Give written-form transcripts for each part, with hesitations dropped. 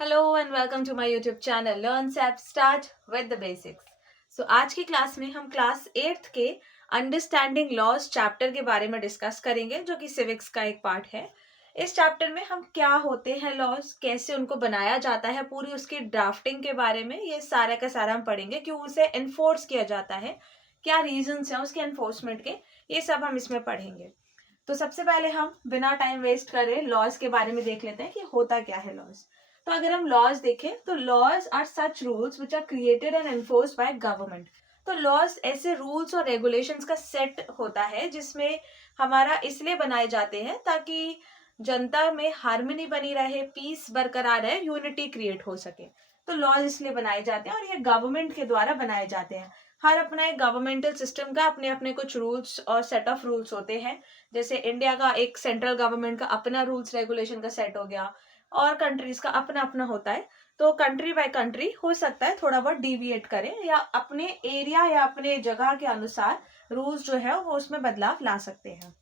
Hello and welcome to my YouTube channel learn SAP start with the basics. So आज की class में हम class 8th के understanding laws chapter के बारे में डिस्कस करेंगे, जो कि सिविक्स का एक पार्ट है। इस चैप्टर में हम क्या होते हैं लॉज, कैसे उनको बनाया जाता है, पूरी उसकी ड्राफ्टिंग के बारे में ये सारा का सारा हम पढ़ेंगे। क्यों उसे एनफोर्स किया जाता है, क्या रीजंस हैं उसके एनफोर्समेंट के, ये सब हम इसमें पढ़ेंगे। तो सबसे पहले हम बिना टाइम वेस्ट करे लॉज के बारे में देख लेते हैं कि होता क्या है लॉज। तो अगर हम लॉज देखें तो laws are such rules which are created and enforced by government. तो लॉज ऐसे रूल्स और रेगुलेशंस का सेट होता है जिसमें हमारा इसलिए बनाए जाते हैं ताकि जनता में हार्मनी बनी रहे, पीस बरकरार रहे, यूनिटी क्रिएट हो सके। तो लॉज इसलिए बनाए जाते हैं और ये गवर्नमेंट के द्वारा बनाए जाते हैं। हर अपना एक गवर्नमेंटल सिस्टम का अपने अपने कुछ रूल्स और सेट ऑफ रूल्स होते हैं। जैसे इंडिया का एक सेंट्रल गवर्नमेंट का अपना रूल्स रेगुलेशन का सेट हो गया, और कंट्रीज का अपना अपना होता है। तो कंट्री बाय कंट्री हो सकता है थोड़ा बहुत डिविएट करें या अपने एरिया या अपने जगह के अनुसार रूल्स जो है वो उसमें बदलाव ला सकते हैं।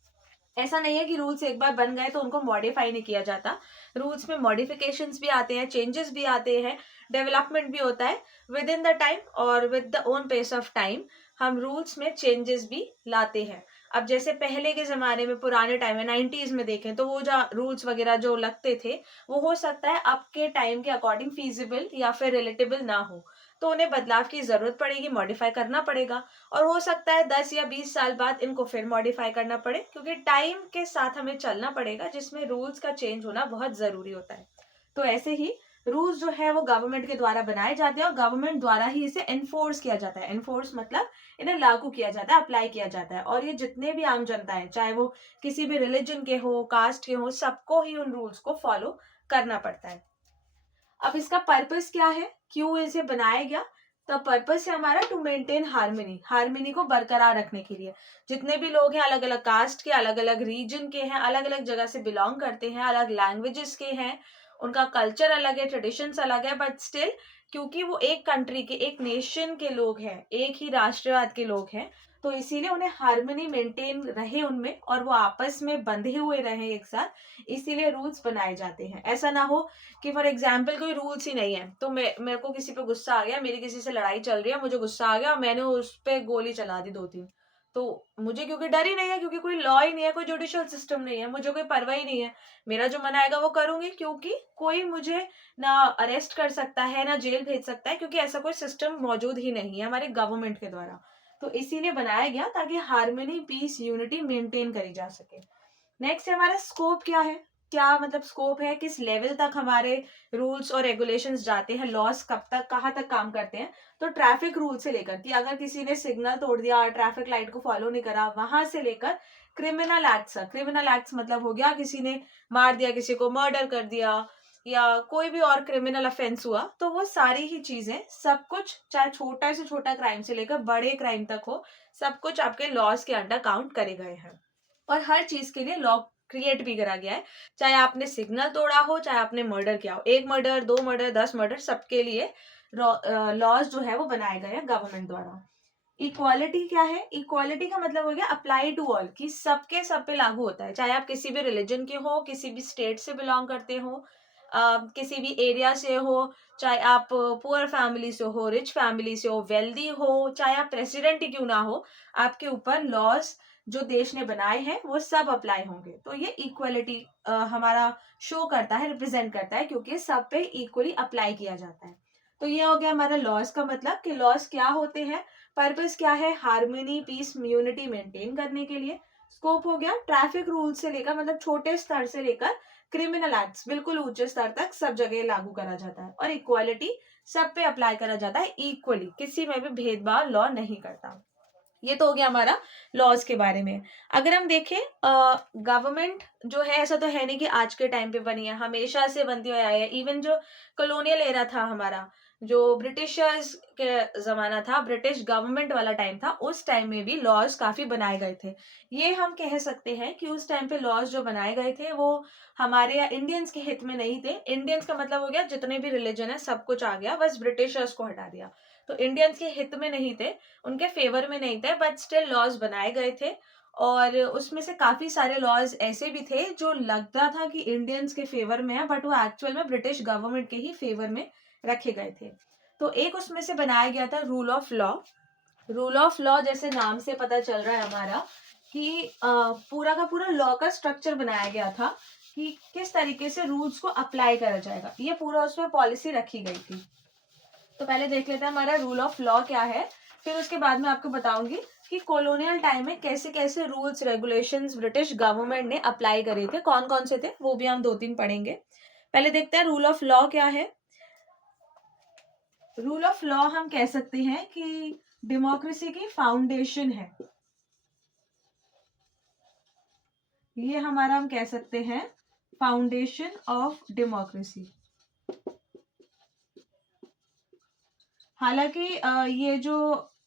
ऐसा नहीं है कि रूल्स एक बार बन गए तो उनको मॉडिफाई नहीं किया जाता। रूल्स में मॉडिफिकेशंस भी आते हैं, चेंजेस भी आते हैं, डेवलपमेंट भी होता है। विद इन द टाइम और with the own pace of time हम रूल्स में चेंजेस भी लाते हैं। अब जैसे पहले के जमाने में, पुराने टाइम में 90s में देखें तो वो जो रूल्स वगैरह जो लगते थे वो हो सकता है अब के टाइम के अकॉर्डिंग फीजिबल या फिर रिलेटेबल ना हो, तो उन्हें बदलाव की जरूरत पड़ेगी, मॉडिफाई करना पड़ेगा। और हो सकता है 10 या 20 साल बाद इनको फिर मॉडिफाई करना पड़े, क्योंकि टाइम के साथ हमें चलना पड़ेगा, जिसमें रूल्स का चेंज होना बहुत जरूरी होता है। तो ऐसे ही रूल्स जो है वो गवर्नमेंट के द्वारा बनाए जाते हैं और गवर्नमेंट द्वारा ही इसे एनफोर्स किया जाता है। एनफोर्स मतलब इन्हें लागू किया जाता है, अप्लाई किया जाता है। और ये जितने भी आम जनता है, चाहे वो किसी भी रिलीजन के हो, कास्ट के हो, सबको ही उन रूल्स को फॉलो करना पड़ता है। अब इसका पर्पस क्या है, क्यों इसे बनाया गया? तो पर्पस है हमारा टू मेंटेन हार्मनी, हार्मनी को बरकरार रखने के लिए। जितने भी लोग हैं, अलग अलग कास्ट के, अलग अलग रीजन के हैं, अलग अलग जगह से बिलोंग करते हैं, अलग लैंग्वेजेस के हैं, उनका कल्चर अलग है, ट्रेडिशंस अलग है, बट स्टिल क्योंकि वो एक कंट्री के, एक नेशन के लोग हैं, एक ही राष्ट्रवाद के लोग हैं, तो इसीलिए उन्हें हार्मनी मेंटेन रहे उनमें और वो आपस में बंधे हुए रहे एक साथ, इसीलिए रूल्स बनाए जाते हैं। ऐसा ना हो कि फॉर एग्जाम्पल कोई रूल्स ही नहीं है, तो मेरे को किसी पे गुस्सा आ गया, मेरी किसी से लड़ाई चल रही है, मुझे गुस्सा आ गया और मैंने उस पे गोली चला दी 2-3। तो मुझे क्योंकि डर ही नहीं है, क्योंकि कोई लॉ ही नहीं है, कोई जुडिशियल सिस्टम नहीं है, मुझे कोई परवाह ही नहीं है, मेरा जो मन आएगा वो करूंगी, क्योंकि कोई मुझे ना अरेस्ट कर सकता है ना जेल भेज सकता है, क्योंकि ऐसा कोई सिस्टम मौजूद ही नहीं है हमारे गवर्नमेंट के द्वारा। तो इसीलिए बनाया गया ताकि हार्मनी, पीस, यूनिटी मेंटेन करी जा सके। नेक्स्ट हमारा स्कोप क्या है, क्या मतलब स्कोप है, किस लेवल तक हमारे रूल्स और रेगुलेशंस जाते हैं, लॉस कब तक, कहाँ तक काम करते हैं। तो ट्रैफिक रूल से लेकर कि अगर किसी ने सिग्नल तोड़ दिया, ट्रैफिक लाइट को फॉलो नहीं करा, वहां से लेकर क्रिमिनल एक्ट्स। क्रिमिनल एक्ट्स मतलब हो गया किसी ने मार दिया, किसी को मर्डर कर दिया, या कोई भी और क्रिमिनल अफेंस हुआ, तो वो सारी ही चीजें, सब कुछ, चाहे छोटा से छोटा क्राइम से लेकर बड़े क्राइम तक हो, सब कुछ आपके लॉस के अंडर काउंट करे गए हैं। और हर चीज के लिए लॉ क्रिएट भी करा गया है। चाहे आपने सिग्नल तोड़ा हो, चाहे आपने मर्डर किया हो, 1 मर्डर, 2 मर्डर, 10 मर्डर, सबके लिए लॉज जो है वो बनाए गए हैं गवर्नमेंट द्वारा। इक्वालिटी क्या है? इक्वालिटी का मतलब हो गया अप्लाई टू ऑल, कि सबके सब पे लागू होता है, चाहे आप किसी भी रिलीजन के हो, किसी भी स्टेट से बिलोंग करते हो, किसी भी एरिया से हो, चाहे आप पुअर फैमिली से हो, रिच फैमिली से हो, वेल्दी हो, चाहे आप प्रेसिडेंट ही क्यों ना हो, आपके ऊपर लॉज जो देश ने बनाए हैं वो सब अप्लाई होंगे। तो ये इक्वलिटी हमारा शो करता है, रिप्रेजेंट करता है, क्योंकि सब पे इक्वली अप्लाई किया जाता है। तो ये हो गया हमारा लॉस का मतलब, कि लॉस क्या होते हैं, पर्पस क्या है, हार्मनी, पीस, यूनिटी मेंटेन करने के लिए। स्कोप हो गया ट्रैफिक रूल से लेकर, मतलब छोटे स्तर से लेकर क्रिमिनल एक्ट्स बिल्कुल ऊंचे स्तर तक सब जगह लागू करा जाता है। और इक्वालिटी, सब पे अप्लाई करा जाता है इक्वली, किसी में भी भेदभाव लॉ नहीं करता। ये तो हो गया हमारा लॉज के बारे में। अगर हम देखें गवर्नमेंट जो है, ऐसा तो है नहीं कि आज के टाइम पे बनी है, हमेशा से बनती हुई आई है। इवन जो कॉलोनियल एरा था हमारा, जो ब्रिटिशर्स के जमाना था, ब्रिटिश गवर्नमेंट वाला टाइम था, उस टाइम में भी लॉज काफी बनाए गए थे। ये हम कह सकते हैं कि उस टाइम पे लॉज जो बनाए गए थे वो हमारे या इंडियंस के हित में नहीं थे। इंडियंस का मतलब हो गया जितने भी रिलीजन है सब कुछ आ गया, बस ब्रिटिशर्स को हटा दिया। तो इंडियंस के हित में नहीं थे, उनके फेवर में नहीं थे, बट स्टिल लॉज बनाए गए थे। और उसमें से काफी सारे लॉज ऐसे भी थे जो लगता था कि इंडियंस के फेवर में है, बट वो एक्चुअल में ब्रिटिश गवर्नमेंट के ही फेवर में रखे गए थे। तो एक उसमें से बनाया गया था rule of law. Rule of law जैसे नाम से पता चल रहा है हमारा कि पूरा का पूरा लॉ का स्ट्रक्चर बनाया गया था कि किस तरीके से रूल्स को अप्लाई करा जाएगा, ये पूरा उसमें पॉलिसी रखी गई थी। तो पहले देख लेते हैं हमारा रूल ऑफ लॉ क्या है, फिर उसके बाद में आपको बताऊंगी कि कॉलोनियल टाइम में कैसे कैसे रूल्स रेगुलेशंस ब्रिटिश गवर्नमेंट ने अप्लाई करे थे, कौन कौन से थे वो भी हम 2-3 पढ़ेंगे। पहले देखते हैं रूल ऑफ लॉ क्या है। रूल ऑफ लॉ हम कह सकते हैं कि डेमोक्रेसी की फाउंडेशन है। ये हमारा हम कह सकते हैं फाउंडेशन ऑफ डेमोक्रेसी। हालांकि ये जो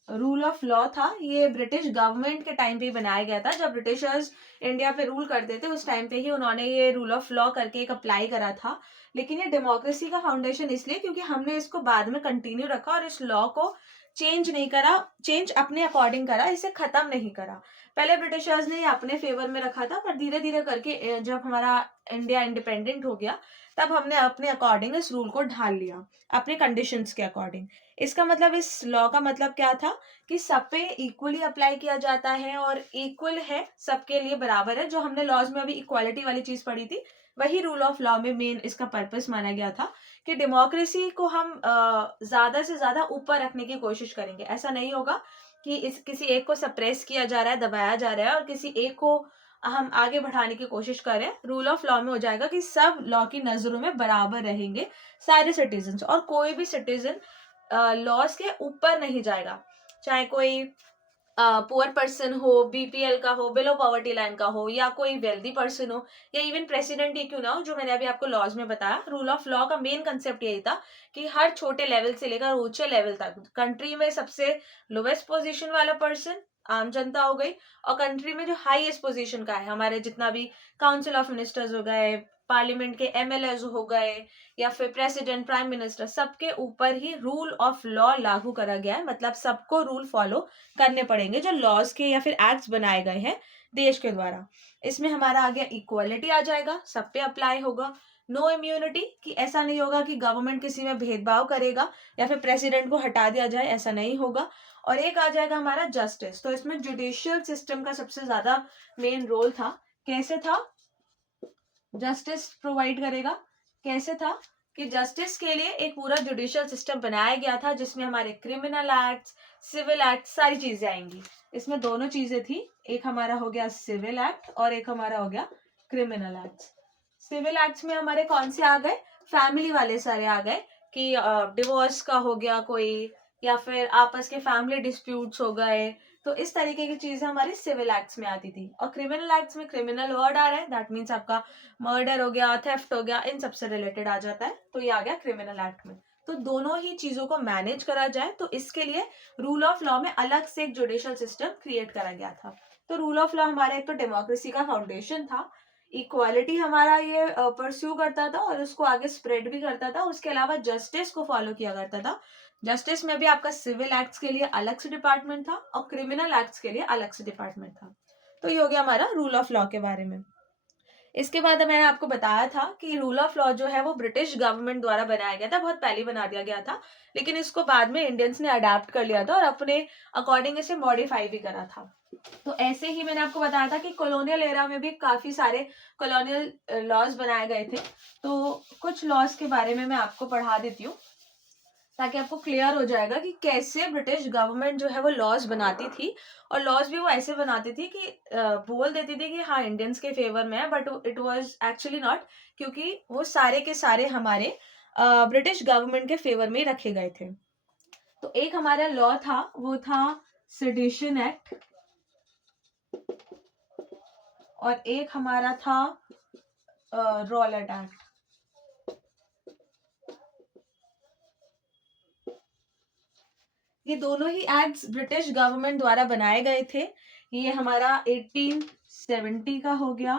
रूल ऑफ लॉ था ये ब्रिटिश गवर्नमेंट के टाइम पे ही बनाया गया था, जब ब्रिटिशर्स इंडिया पे रूल करते थे उस टाइम पे ही उन्होंने ये रूल ऑफ लॉ करके एक अप्लाई करा था। लेकिन ये डेमोक्रेसी का फाउंडेशन इसलिए क्योंकि हमने इसको बाद में कंटिन्यू रखा और इस लॉ को चेंज नहीं करा, चेंज अपने अकॉर्डिंग करा, इसे खत्म नहीं करा। पहले ब्रिटिशर्स ने ये अपने फेवर में रखा था, पर धीरे धीरे करके जब हमारा इंडिया इंडिपेंडेंट हो गया तब हमने अपने अकॉर्डिंग इस रूल को ढाल लिया, अपने कंडीशंस के अकॉर्डिंग। इसका मतलब इस लॉ का मतलब क्या था कि सब पे इक्वली अप्लाई किया जाता है और इक्वल है, सबके लिए बराबर है। जो हमने लॉज में अभी इक्वालिटी वाली चीज पढ़ी थी वही रूल ऑफ लॉ में मेन इसका पर्पस माना गया था कि डेमोक्रेसी को हम ज्यादा से ज्यादा ऊपर रखने की कोशिश करेंगे। ऐसा नहीं होगा कि इस किसी एक को सप्रेस किया जा रहा है, दबाया जा रहा है और किसी एक को हम आगे बढ़ाने की कोशिश करें। रूल ऑफ लॉ में हो जाएगा कि सब लॉ की नजरों में बराबर रहेंगे सारे सिटीजन, और कोई भी सिटीजन लॉस के ऊपर नहीं जाएगा, चाहे कोई पुअर पर्सन हो, बीपीएल का हो, बिलो पॉवर्टी लाइन का हो, या कोई वेल्दी पर्सन हो, या इवन प्रेसिडेंट ही क्यों ना हो। जो मैंने अभी आपको लॉज में बताया, रूल ऑफ लॉ का मेन कंसेप्ट यही था कि हर छोटे लेवल से लेकर ऊंचे लेवल तक, कंट्री में सबसे लोवेस्ट पोजीशन वाला पर्सन आम जनता हो गई, और कंट्री में जो हाईएस्ट पोजीशन का है, हमारे जितना भी काउंसिल ऑफ मिनिस्टर्स हो गए, पार्लियामेंट के एमएलएज हो गए, या फिर प्रेसिडेंट, प्राइम मिनिस्टर, सबके ऊपर ही रूल ऑफ लॉ लागू करा गया है। मतलब सबको रूल फॉलो करने पड़ेंगे जो लॉज के या फिर एक्ट्स बनाए गए हैं देश के द्वारा। इसमें हमारा आ गया इक्वालिटी आ जाएगा, सब पे अप्लाई होगा। नो इम्यूनिटी, कि ऐसा नहीं होगा कि गवर्नमेंट किसी में भेदभाव करेगा या फिर प्रेसिडेंट को हटा दिया जाए, ऐसा नहीं होगा। और एक आ जाएगा हमारा जस्टिस। तो इसमें जुडिशियल सिस्टम का सबसे ज्यादा मेन रोल था। कैसे था? जस्टिस प्रोवाइड करेगा। कैसे था कि जस्टिस के लिए एक पूरा जुडिशियल सिस्टम बनाया गया था जिसमें हमारे क्रिमिनल एक्ट, सिविल एक्ट, सारी चीजें आएंगी। इसमें दोनों चीजें थी, एक हमारा हो गया सिविल एक्ट और एक हमारा हो गया क्रिमिनल एक्ट। सिविल एक्ट्स में हमारे कौन से आ गए? फैमिली वाले सारे आ गए कि डिवोर्स का हो गया कोई, या फिर आपस के फैमिली डिस्प्यूट्स हो गए। तो इस तरीके की चीजें हमारी सिविल एक्ट्स में आती थी। और क्रिमिनल एक्ट्स में क्रिमिनल वर्ड आ रहा है, दैट मीन्स आपका मर्डर हो गया, थेफ्ट हो गया, इन सबसे रिलेटेड आ जाता है, तो ये आ गया क्रिमिनल एक्ट में। तो दोनों ही चीजों को मैनेज करा जाए, तो इसके लिए रूल ऑफ लॉ में अलग से एक जुडिशियल सिस्टम क्रिएट करा गया था। तो रूल ऑफ लॉ हमारा एक तो डेमोक्रेसी का फाउंडेशन था, इक्वालिटी हमारा ये परस्यू करता था और उसको आगे स्प्रेड भी करता था। उसके अलावा जस्टिस को फॉलो किया करता था। जस्टिस में भी आपका सिविल एक्ट्स के लिए अलग से डिपार्टमेंट था और क्रिमिनल एक्ट्स के लिए अलग से डिपार्टमेंट था। तो ये हो गया हमारा रूल ऑफ लॉ के बारे में। इसके बाद मैंने आपको बताया था कि रूल ऑफ लॉ जो है वो ब्रिटिश गवर्नमेंट द्वारा बनाया गया था, बहुत पहले बना दिया गया था, लेकिन इसको बाद में इंडियंस ने अडेप्ट कर लिया था और अपने अकॉर्डिंग इसे मॉडिफाई भी करा था। तो ऐसे ही मैंने आपको बताया था कि कॉलोनियल एरा में भी काफी सारे कॉलोनियल लॉज बनाए गए थे। तो कुछ लॉज के बारे में मैं आपको पढ़ा देती हूँ ताकि आपको क्लियर हो जाएगा कि कैसे ब्रिटिश गवर्नमेंट जो है वो लॉज बनाती थी। और लॉज भी वो ऐसे बनाती थी कि बोल देती थी कि हाँ इंडियंस के फेवर में है, but it was actually not, क्योंकि वो सारे के सारे हमारे ब्रिटिश गवर्नमेंट के फेवर में ही रखे गए थे। तो एक हमारा लॉ था, वो था सेडिशन एक्ट, और एक हमारा था रॉलेट एक्ट। ये दोनों ही एक्ट्स ब्रिटिश गवर्नमेंट द्वारा बनाए गए थे। ये हमारा 1870 का हो गया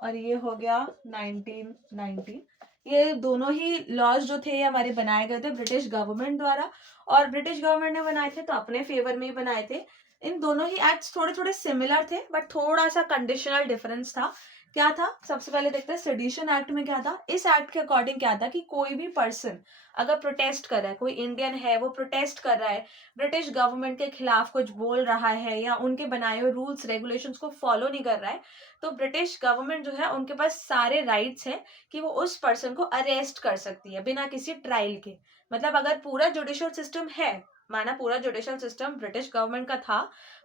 और ये हो गया 1919। ये दोनों ही लॉज जो थे हमारे बनाए गए थे ब्रिटिश गवर्नमेंट द्वारा, और ब्रिटिश गवर्नमेंट ने बनाए थे तो अपने फेवर में ही बनाए थे। इन दोनों ही एक्ट्स थोड़े थोड़े सिमिलर थे, बट थोड़ा सा कंडीशनल डिफरेंस था। क्या था, सबसे पहले देखते हैं सेडिशन एक्ट में क्या था। इस एक्ट के अकॉर्डिंग क्या था कि कोई भी पर्सन अगर प्रोटेस्ट कर रहा है, कोई इंडियन है वो प्रोटेस्ट कर रहा है, ब्रिटिश गवर्नमेंट के खिलाफ कुछ बोल रहा है या उनके बनाए हुए रूल्स रेगुलेशंस को फॉलो नहीं कर रहा है, तो ब्रिटिश गवर्नमेंट जो है उनके पास सारे राइट्स हैं कि वो उस पर्सन को अरेस्ट कर सकती है बिना किसी ट्रायल के। मतलब अगर पूरा जुडिशियल सिस्टम है, माना पूरा जुडिशियल सिस्टम ब्रिटिश गवर्नमेंट का था,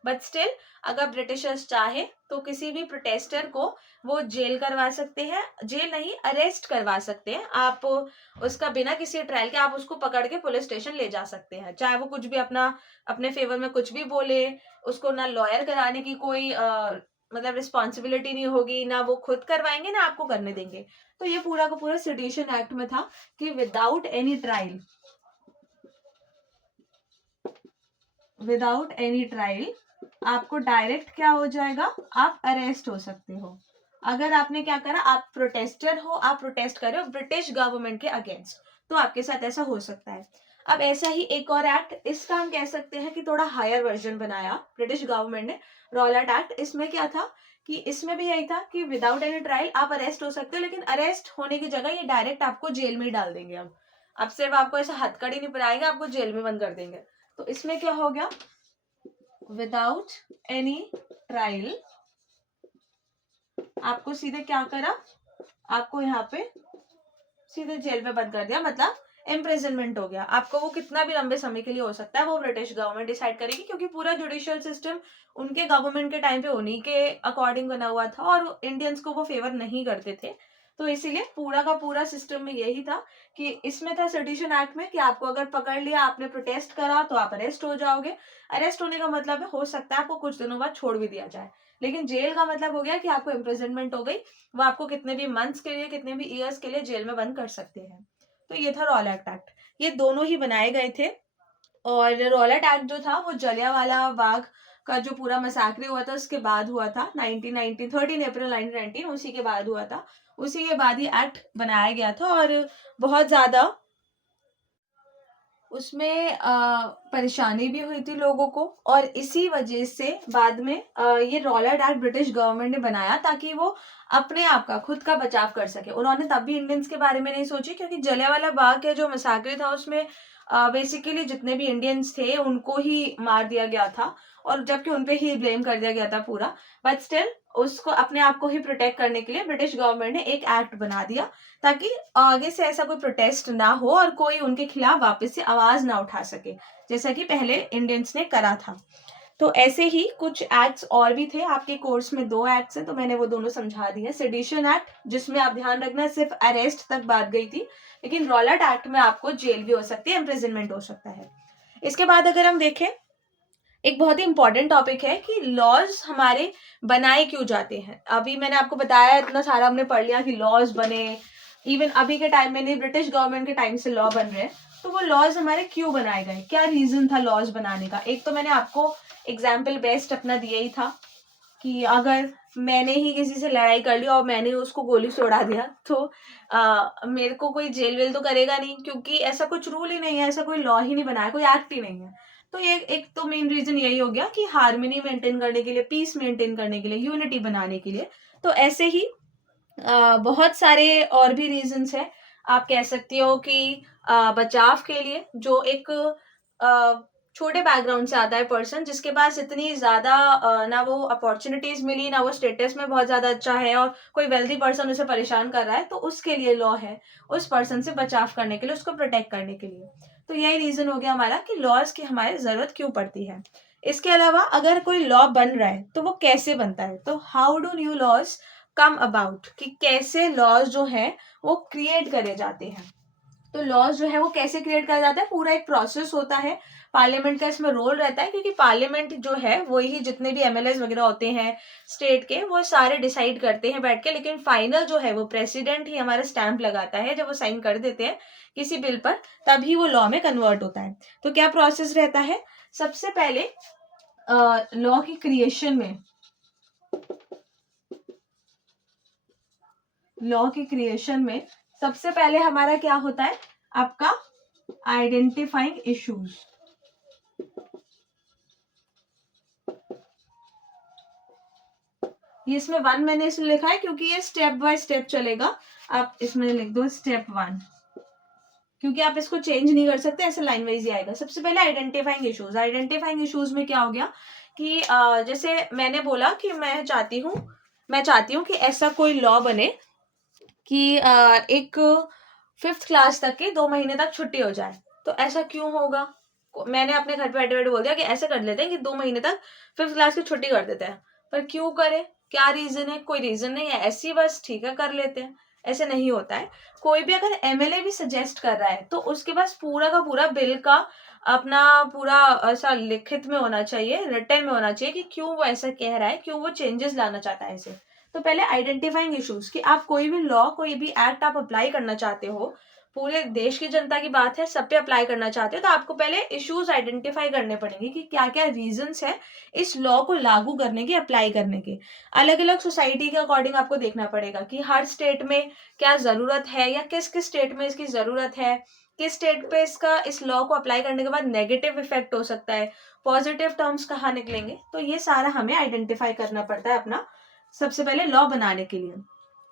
बट स्टिल अगर ब्रिटिशर्स चाहे तो किसी भी प्रोटेस्टर को वो जेल करवा सकते हैं, जेल नहीं अरेस्ट करवा सकते हैं। आप उसका बिना किसी ट्रायल के आप उसको पकड़ के पुलिस स्टेशन ले जा सकते हैं, चाहे वो कुछ भी अपना अपने फेवर में कुछ भी बोले, उसको ना लॉयर कराने की कोई मतलब रिस्पॉन्सिबिलिटी नहीं होगी, ना वो खुद करवाएंगे ना आपको करने देंगे। तो ये पूरा का पूरा सेडिशन एक्ट में था कि without any trial, without any trial आपको डायरेक्ट क्या हो जाएगा, आप अरेस्ट हो सकते हो। अगर आपने क्या करा, आप प्रोटेस्टर हो, आप प्रोटेस्ट कर रहे हो ब्रिटिश गवर्नमेंट के अगेंस्ट, तो आपके साथ ऐसा हो सकता है। अब ऐसा ही एक और एक्ट, इसका हम कह सकते हैं कि थोड़ा हायर वर्जन बनाया ब्रिटिश गवर्नमेंट ने, रॉलेट एक्ट। इसमें क्या था कि इसमें भी यही था कि विदाउट एनी ट्रायल आप अरेस्ट हो सकते हो, लेकिन अरेस्ट होने की जगह ये डायरेक्ट आपको जेल में ही डाल देंगे। अब सिर्फ आपको ऐसा हथकड़ी नहीं पड़ाएंगे, आपको जेल में बंद कर देंगे। तो इसमें क्या हो गया, विदाउट एनी ट्रायल आपको सीधे क्या करा, आपको यहाँ पे सीधे जेल में बंद कर दिया, मतलब इम्प्रिजनमेंट हो गया। आपको वो कितना भी लंबे समय के लिए हो सकता है, वो ब्रिटिश गवर्नमेंट डिसाइड करेगी, क्योंकि पूरा जुडिशियल सिस्टम उनके गवर्नमेंट के टाइम पे उन्हीं के अकॉर्डिंग बना हुआ था और इंडियंस को वो फेवर नहीं करते थे। तो इसीलिए पूरा का पूरा सिस्टम में यही था कि इसमें था सेडिशन एक्ट में कि आपको अगर पकड़ लिया, आपने प्रोटेस्ट करा, तो आप अरेस्ट हो जाओगे। अरेस्ट होने का मतलब है हो सकता है आपको कुछ दिनों बाद छोड़ भी दिया जाए, लेकिन जेल का मतलब हो गया कि आपको इम्प्रिजनमेंट हो गई, वो आपको कितने भी मंथ्स के लिए, कितने भी ईयर्स के लिए जेल में बंद कर सकते हैं। तो ये था रॉलेट एक्ट, ये दोनों ही बनाए गए थे। और रॉलेट एक्ट जो था वो जलियांवाला बाग का जो पूरा मसाकरी हुआ था उसके बाद हुआ था, 1919 13 अप्रैल 1919, उसी के बाद हुआ था। उसी के बाद ही एक्ट बनाया गया था और बहुत ज्यादा उसमें परेशानी भी हुई थी लोगों को। और इसी वजह से बाद में ये रॉलेट एक्ट ब्रिटिश गवर्नमेंट ने बनाया ताकि वो अपने आप का खुद का बचाव कर सके। उन्होंने तब भी इंडियंस के बारे में नहीं सोची, क्योंकि जलियांवाला बाग के जो मसाकरी था उसमें बेसिकली जितने भी इंडियंस थे उनको ही मार दिया गया था, और जबकि उनपे ही ब्लेम कर दिया गया था पूरा। बट स्टिल उसको अपने आप को ही प्रोटेक्ट करने के लिए ब्रिटिश गवर्नमेंट ने एक एक्ट बना दिया ताकि आगे से ऐसा कोई प्रोटेस्ट ना हो और कोई उनके खिलाफ वापस से आवाज ना उठा सके, जैसा कि पहले इंडियंस ने करा था। तो ऐसे ही कुछ एक्ट्स और भी थे, आपके कोर्स में 2 एक्ट्स हैं तो मैंने वो दोनों समझा दिए। सेडिशन एक्ट जिसमें आप ध्यान रखना सिर्फ अरेस्ट तक बात गई थी, लेकिन रॉलेट एक्ट में आपको जेल भी हो सकती है, इम्प्रिजनमेंट हो सकता है। इसके बाद अगर हम देखें, एक बहुत ही इंपॉर्टेंट टॉपिक है कि लॉज हमारे बनाए क्यों जाते हैं। अभी मैंने आपको बताया, इतना सारा हमने पढ़ लिया कि लॉज बने, इवन अभी के टाइम में नहीं, ब्रिटिश गवर्नमेंट के टाइम से लॉ बन रहे हैं। तो वो लॉज हमारे क्यों बनाए गए, क्या रीजन था लॉज बनाने का। एक तो मैंने आपको एग्जाम्पल बेस्ट अपना दिया ही था कि अगर मैंने ही किसी से लड़ाई कर ली और मैंने उसको गोली से उड़ा दिया, तो मेरे को कोई जेल वेल तो करेगा नहीं, क्योंकि ऐसा कुछ रूल ही नहीं है, ऐसा कोई लॉ ही नहीं बनाया, कोई एक्ट ही नहीं है। तो ये एक तो मेन रीजन यही हो गया कि हार्मनी मेंटेन करने के लिए, पीस मेंटेन करने के लिए, यूनिटी बनाने के लिए। तो ऐसे ही बहुत सारे और भी रीजंस है। आप कह सकती हो कि बचाव के लिए, जो एक छोटे बैकग्राउंड से आता है पर्सन, जिसके पास इतनी ज्यादा ना वो अपॉर्चुनिटीज मिली, ना वो स्टेटस में बहुत ज्यादा अच्छा है, और कोई वेल्दी पर्सन उसे परेशान कर रहा है, तो उसके लिए लॉ है, उस पर्सन से बचाव करने के लिए, उसको प्रोटेक्ट करने के लिए। तो यही रीजन हो गया हमारा कि लॉज की हमारे जरूरत क्यों पड़ती है। इसके अलावा अगर कोई लॉ बन रहा है तो वो कैसे बनता है, तो how do new laws come about, कि कैसे लॉज जो है वो क्रिएट करे जाते हैं। तो लॉज जो है वो कैसे क्रिएट करा जाता है, पूरा एक प्रोसेस होता है। पार्लियामेंट का इसमें रोल रहता है, क्योंकि पार्लियामेंट जो है वही जितने भी एमएलए वगैरह होते हैं स्टेट के, वो सारे डिसाइड करते हैं बैठ के, लेकिन फाइनल जो है वो प्रेसिडेंट ही हमारा स्टैंप लगाता है, जब वो साइन कर देते हैं किसी बिल पर, तभी वो लॉ में कन्वर्ट होता है। तो क्या प्रोसेस रहता है, सबसे पहले लॉ की क्रिएशन में, लॉ की क्रिएशन में सबसे पहले हमारा क्या होता है, आपका आइडेंटिफाइंग इश्यूज। ये इसमें 1 मैंने इसलिए लिखा है क्योंकि ये स्टेप बाय स्टेप चलेगा। आप इसमें लिख दो स्टेप 1, क्योंकि आप इसको चेंज नहीं कर सकते, ऐसे लाइन वाइज ही आएगा। सबसे पहले आइडेंटिफाइंग इश्यूज। आइडेंटिफाइंग इश्यूज में क्या हो गया कि जैसे मैंने बोला कि मैं चाहती हूँ कि ऐसा कोई लॉ बने कि एक 5th क्लास तक की 2 महीने तक छुट्टी हो जाए। तो ऐसा क्यों होगा? मैंने अपने घर पे बैठे बैठे बोल दिया कि ऐसे कर लेते हैं कि 2 महीने तक 5th क्लास की छुट्टी कर देते हैं। पर क्यों करें? क्या रीजन है? कोई रीजन नहीं है, ऐसे ही बस ठीक है कर लेते हैं। ऐसे नहीं होता है। कोई भी अगर एमएलए भी सजेस्ट कर रहा है तो उसके पास पूरा का पूरा बिल का अपना पूरा ऐसा लिखित में होना चाहिए, रिटन में होना चाहिए कि क्यों वो ऐसा कह रहा है, क्यों वो चेंजेस लाना चाहता है इसे। तो पहले आइडेंटिफाइंग इश्यूज कि आप कोई भी लॉ, कोई भी एक्ट आप अप्लाई करना चाहते हो, पूरे देश की जनता की बात है, सब पे अप्लाई करना चाहते हो, तो आपको पहले इश्यूज आइडेंटिफाई करने पड़ेंगे कि क्या क्या रीजंस है इस लॉ को लागू करने के, अप्लाई करने के। अलग अलग सोसाइटी के अकॉर्डिंग आपको देखना पड़ेगा कि हर स्टेट में क्या जरूरत है या किस किस स्टेट में इसकी जरूरत है, किस स्टेट पे इसका, इस लॉ को अप्लाई करने के बाद नेगेटिव इफेक्ट हो सकता है, पॉजिटिव टर्म्स कहाँ निकलेंगे। तो ये सारा हमें आइडेंटिफाई करना पड़ता है अपना सबसे पहले लॉ बनाने के लिए।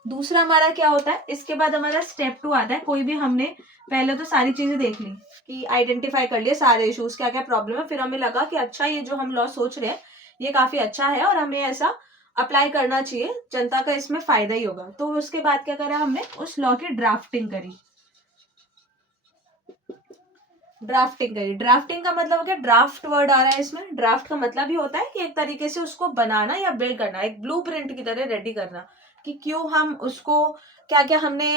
दूसरा हमारा क्या होता है, इसके बाद हमारा स्टेप 2 आता है। कोई भी हमने पहले तो सारी चीजें देख ली कि आइडेंटिफाई कर लिए सारे इश्यूज, क्या क्या प्रॉब्लम है, फिर हमें लगा कि अच्छा ये जो हम लॉ सोच रहे हैं ये काफी अच्छा है और हमें ऐसा अप्लाई करना चाहिए, जनता का इसमें फायदा ही होगा। तो उसके बाद क्या करा हमने, उस लॉ की ड्राफ्टिंग करी। ड्राफ्टिंग का मतलब क्या, ड्राफ्ट वर्ड आ रहा है इसमें। ड्राफ्ट का मतलब ही होता है कि एक तरीके से उसको बनाना या बिल्ड करना, एक ब्लूप्रिंट की तरह रेडी करना कि क्यों हम उसको, क्या क्या हमने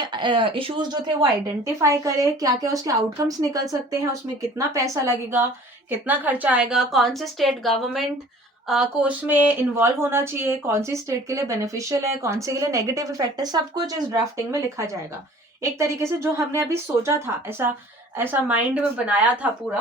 इश्यूज जो थे वो आइडेंटिफाई करे, क्या क्या उसके आउटकम्स निकल सकते हैं, उसमें कितना पैसा लगेगा, कितना खर्चा आएगा, कौन से स्टेट गवर्नमेंट को उसमें इन्वॉल्व होना चाहिए, कौन सी स्टेट के लिए बेनिफिशियल है, कौन से के लिए नेगेटिव इफेक्ट है, सब कुछ इस ड्राफ्टिंग में लिखा जाएगा। एक तरीके से जो हमने अभी सोचा था, ऐसा ऐसा माइंड में बनाया था पूरा,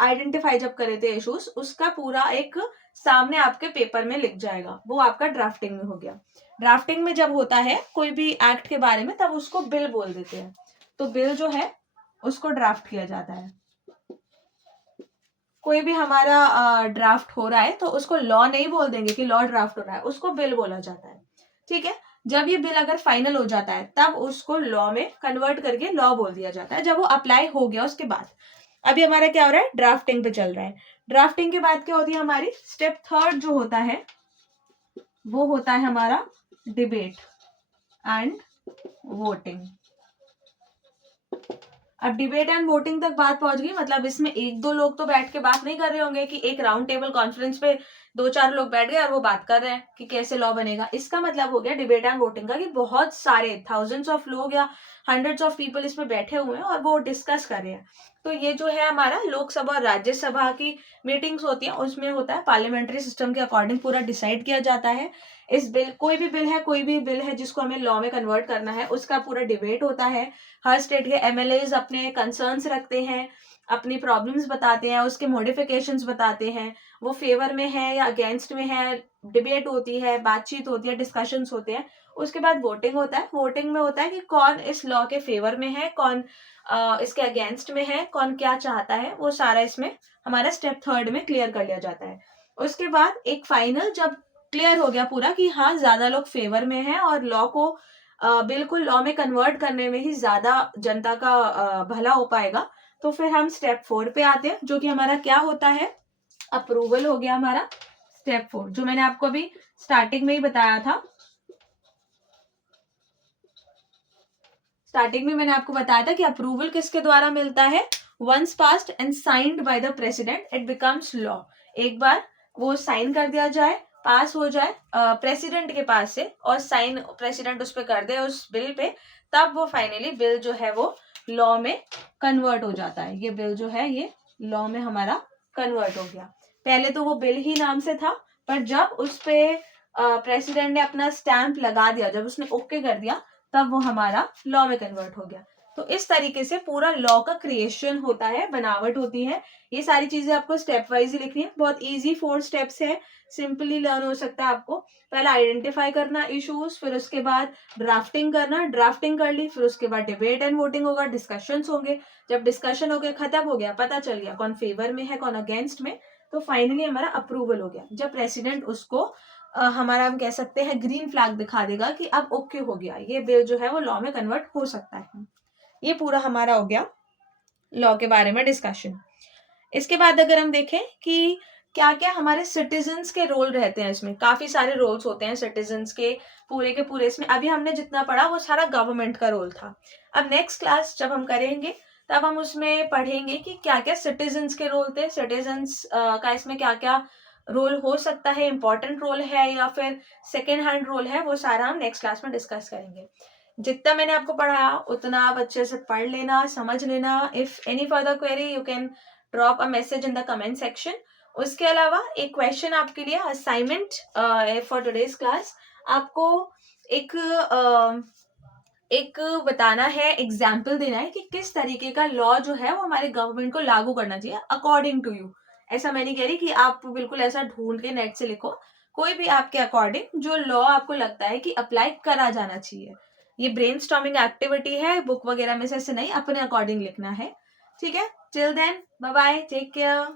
आइडेंटिफाई जब करे थे इश्यूज, उसका पूरा एक सामने आपके पेपर में लिख जाएगा। वो आपका ड्राफ्टिंग में हो गया। ड्राफ्टिंग में जब होता है कोई भी एक्ट के बारे में, तब उसको बिल बोल देते हैं। तो बिल जो है उसको ड्राफ्ट किया जाता है। कोई भी हमारा ड्राफ्ट हो रहा है तो उसको लॉ नहीं बोल देंगे कि लॉ ड्राफ्ट हो रहा है, उसको बिल बोला जाता है। ठीक है। जब ये बिल अगर फाइनल हो जाता है तब उसको लॉ में कन्वर्ट करके लॉ बोल दिया जाता है, जब वो अप्लाई हो गया उसके बाद। अभी हमारा क्या हो रहा है, ड्राफ्टिंग पे चल रहा है। ड्राफ्टिंग के बाद क्या होती है हमारी, स्टेप 3 जो होता है वो होता है हमारा डिबेट एंड वोटिंग। अब डिबेट एंड वोटिंग तक बात पहुंच गई, मतलब इसमें एक दो लोग तो बैठ के बात नहीं कर रहे होंगे कि एक राउंड टेबल कॉन्फ्रेंस पे 2-4 लोग बैठ गए और वो बात कर रहे हैं कि कैसे लॉ बनेगा। इसका मतलब हो गया डिबेट एंड वोटिंग का कि बहुत सारे थाउजेंड्स ऑफ लोग या हंड्रेड्स ऑफ पीपल इसमें बैठे हुए हैं और वो डिस्कस कर रहे हैं। तो ये जो है हमारा लोकसभा और राज्यसभा की मीटिंग्स होती है, उसमें होता है पार्लियामेंट्री सिस्टम के अकॉर्डिंग पूरा डिसाइड किया जाता है। इस बिल, कोई भी बिल है जिसको हमें लॉ में कन्वर्ट करना है, उसका पूरा डिबेट होता है। हर स्टेट के एमएलएज अपने कंसर्न्स रखते हैं, अपनी प्रॉब्लम्स बताते हैं, उसके मॉडिफिकेशंस बताते हैं, वो फेवर में है या अगेंस्ट में है, डिबेट होती है, बातचीत होती है, डिस्कशंस होते हैं। उसके बाद वोटिंग होता है। वोटिंग में होता है कि कौन इस लॉ के फेवर में है, कौन इसके अगेंस्ट में है, कौन क्या चाहता है, वो सारा इसमें हमारा स्टेप 3 में क्लियर कर लिया जाता है। उसके बाद एक फाइनल जब क्लियर हो गया पूरा कि हाँ ज्यादा लोग फेवर में हैं और लॉ को बिल्कुल लॉ में कन्वर्ट करने में ही ज्यादा जनता का भला हो पाएगा, तो फिर हम स्टेप 4 पे आते हैं, जो कि हमारा क्या होता है, अप्रूवल हो गया हमारा। स्टेप 4 जो मैंने आपको अभी स्टार्टिंग में ही बताया था, स्टार्टिंग में मैंने आपको बताया था कि अप्रूवल किसके द्वारा मिलता है, once passed and signed by the president it becomes law. एक बार वो साइन कर दिया जाए, पास हो जाए प्रेसिडेंट के पास से और साइन प्रेसिडेंट उस पर कर दे उस बिल पे, तब वो फाइनली बिल जो है वो लॉ में कन्वर्ट हो जाता है। ये बिल जो है ये लॉ में हमारा कन्वर्ट हो गया। पहले तो वो बिल ही नाम से था, पर जब उस पे प्रेसिडेंट ने अपना स्टैंप लगा दिया, जब उसने ओके कर दिया, तब वो हमारा लॉ में कन्वर्ट हो गया। तो इस तरीके से पूरा लॉ का क्रिएशन होता है, बनावट होती है। ये सारी चीजें आपको स्टेप वाइज ही लिखनी है। बहुत इजी 4 स्टेप्स है, सिंपली लर्न हो सकता है आपको। पहले आइडेंटिफाई करना इश्यूज, फिर उसके बाद ड्राफ्टिंग करना, ड्राफ्टिंग कर ली, फिर उसके बाद डिबेट एंड वोटिंग होगा, डिस्कशंस होंगे। जब डिस्कशन हो गया, खत्म हो गया, पता चल गया कौन फेवर में है कौन अगेंस्ट में, तो फाइनली हमारा अप्रूवल हो गया जब प्रेसिडेंट उसको हमारा हम कह सकते हैं ग्रीन फ्लैग दिखा देगा कि अब ओके हो गया, ये बिल जो है वो लॉ में कन्वर्ट हो सकता है। ये पूरा हमारा हो गया लॉ के बारे में डिस्कशन। इसके बाद अगर हम देखें कि क्या क्या हमारे सिटीजन्स के रोल रहते हैं, इसमें काफी सारे रोल्स होते हैं सिटीजन्स के पूरे इसमें अभी हमने जितना पढ़ा वो सारा गवर्नमेंट का रोल था। अब नेक्स्ट क्लास जब हम करेंगे तब हम उसमें पढ़ेंगे कि क्या क्या सिटीजन्स के रोल थे, सिटीजन्स का इसमें क्या क्या रोल हो सकता है, इंपॉर्टेंट रोल है या फिर सेकेंड हैंड रोल है, वो सारा हम नेक्स्ट क्लास में डिस्कस करेंगे। जितना मैंने आपको पढ़ाया उतना आप अच्छे से पढ़ लेना, समझ लेना। If any further query you can drop a message in the comment section. उसके अलावा एक क्वेश्चन आपके लिए असाइनमेंट फॉर टुडेज क्लास, आपको एक एक बताना है, एग्जाम्पल देना है कि किस तरीके का लॉ जो है वो हमारे गवर्नमेंट को लागू करना चाहिए अकॉर्डिंग टू यू। ऐसा मैं नहीं कह रही कि आप बिल्कुल ऐसा ढूंढ के नेट से लिखो, कोई भी आपके अकॉर्डिंग जो लॉ आपको लगता है कि अप्लाई करा जाना चाहिए। ये ब्रेनस्टॉर्मिंग एक्टिविटी है, बुक वगैरह में से ऐसे नहीं, अपने अकॉर्डिंग लिखना है। ठीक है, till then bye bye, take care.